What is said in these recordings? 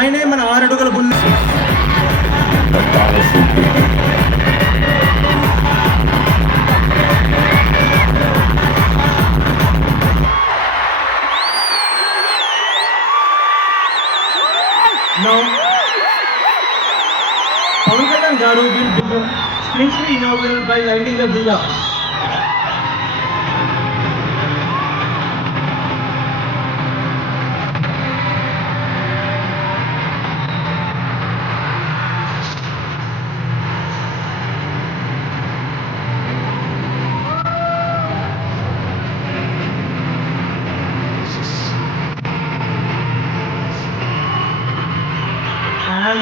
ఆయనే మన ఆరడుగుల బుల్లి Now, Pawan Kalyan Garu will become spiritually inaugural by lighting the diya.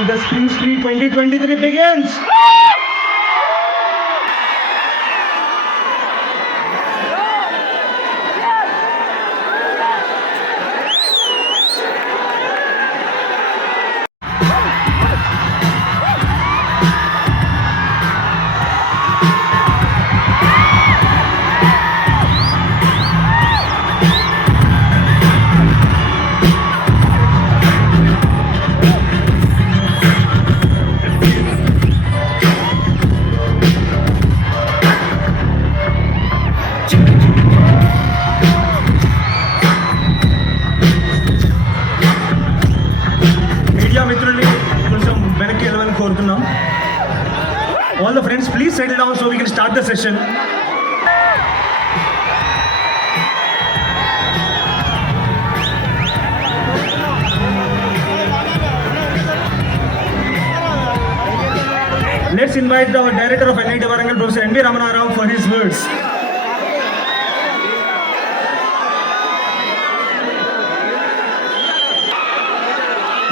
The Spring Street 2023 begins. All the friends, please settle down so we can start the session. Let's invite our director of NIT Varangal, Professor N.V. Ramanarao, for his words.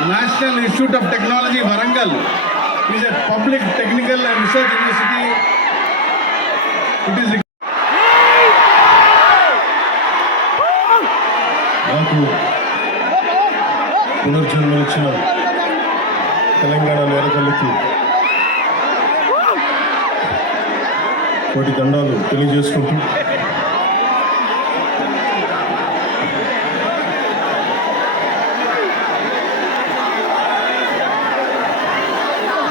National Institute of Technology, Varangal is a public technical and research university. It is నాకు పునర్జన్మనిచ్చిన తెలంగాణ నేరకల్లికి కోటి దండాలు తెలియజేసుకుంటూ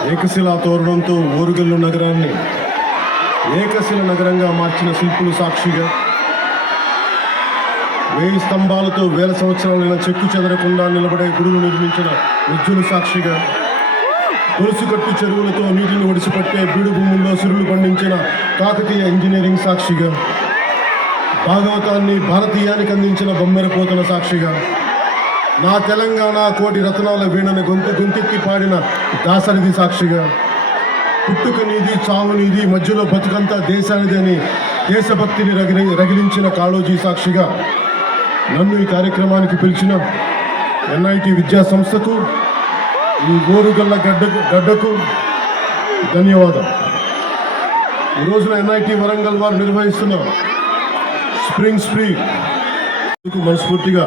ఏకశిలా తోరణంతో ఓరుగల్లు నగరాన్ని ఏకశిల నగరంగా మార్చిన శిల్పులు సాక్షిగా వేయి స్తంభాలతో వేల సంవత్సరాలైన చెక్కు చెదరకుండా నిలబడే గుడులు నిర్మించిన విద్యులు సాక్షిగా గొలుసుకట్టు చెరువులతో నీటిని ఒడిసిపట్టే బీడు భూముల్లో సిరులు పండించిన కాకతీయ ఇంజనీరింగ్ సాక్షిగా భాగవతాన్ని భారతీయానికి అందించిన బొమ్మెరపోతన సాక్షిగా నా తెలంగాణ కోటి రత్నాల వీణను గొంతు గొంతెత్తి పాడిన దాసరిది సాక్షిగా. పుట్టుక నీది చావు నీది మధ్యలో బతుకంతా దేశానిది అని దేశభక్తిని రగిలి రగిలించిన కాళోజీ సాక్షిగా నన్ను ఈ కార్యక్రమానికి పిలిచిన ఎన్ఐటి విద్యా సంస్థకు ఈ ఓరుగల్ల గడ్డకు గడ్డకు ధన్యవాదం ఈ రోజున ఎన్ఐటి వరంగల్ వారు నిర్వహిస్తున్న స్ప్రింగ్ స్ప్రీ. మనస్ఫూర్తిగా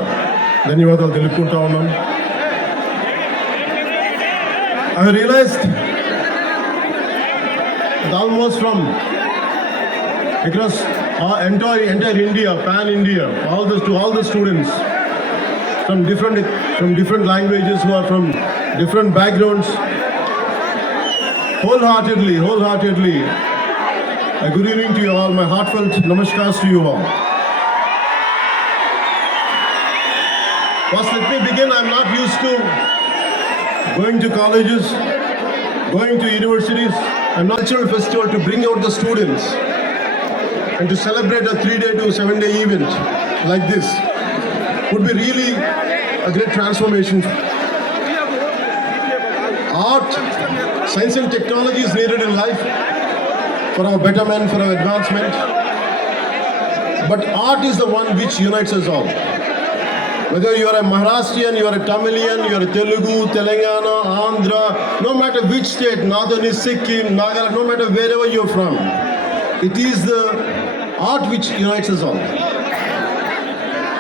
ధన్యవాదాలు తెలుపుకుంటా ఉన్నాను I realised almost from across uh, entire entire India, pan India, all the to all the students from different from different languages who are from different backgrounds. Wholeheartedly, wholeheartedly, a good evening to you all. My heartfelt namaskars to you all. First, let me begin. I'm not used to going to colleges, going to universities, a natural festival to bring out the students and to celebrate a three-day to seven-day event like this would be really a great transformation. Art, science and technology is needed in life for our betterment, for our advancement. But art is the one which unites us all. Whether you are a Maharashtrian, you are a Tamilian, you are a Telugu, Telangana, Andhra, no matter which state, Northern is Sikkim, Nagaland, no matter wherever you're from, it is the art which unites us all.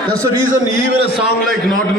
That's the reason even a song like Not